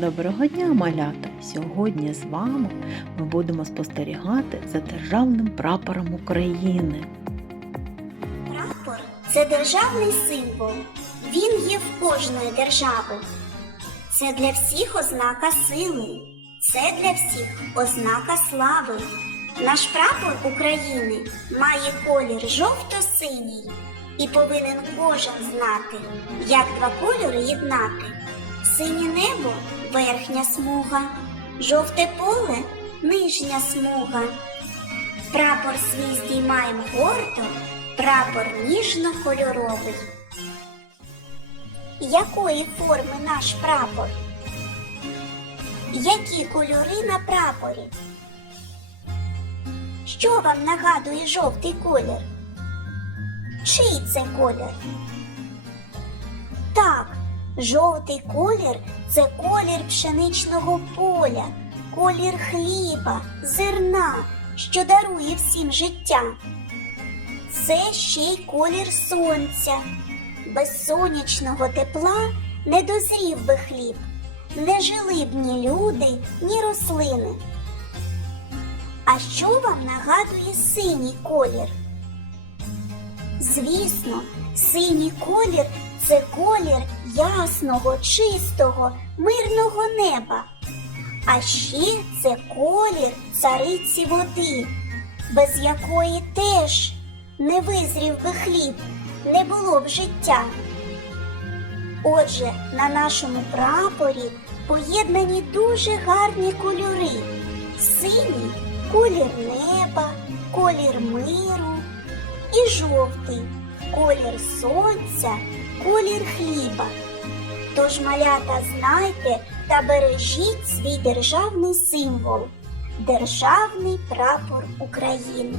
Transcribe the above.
Доброго дня, малята! Сьогодні з вами ми будемо спостерігати за державним прапором України. Прапор це державний символ. Він є в кожної держави. Це для всіх ознака сили. Це для всіх ознака слави. Наш прапор України має колір жовто-синій і повинен кожен знати, як два кольори єднати. Синє небо верхня смуга, жовте поле нижня смуга. Прапор свій здіймаєм гордо, прапор ніжно-кольоровий. Якої форми наш прапор? Які кольори на прапорі? Що вам нагадує жовтий колір? Чий це колір? Так, жовтий колір це колір пшеничного поля, колір хліба, зерна, що дарує всім життя. Це ще й колір сонця. Без сонячного тепла не дозрів би хліб, не жили б ні люди, ні рослини. А що вам нагадує синій колір? Звісно, синій колір це колір ясного, чистого, мирного неба. А ще це колір цариці води, без якої теж не визрів би хліб, не було б життя. Отже, на нашому прапорі поєднані дуже гарні кольори. Синій колір неба, колір миру і жовтий колір сонця, колір хліба. Тож, малята, знайте та бережіть свій державний символ державний прапор України.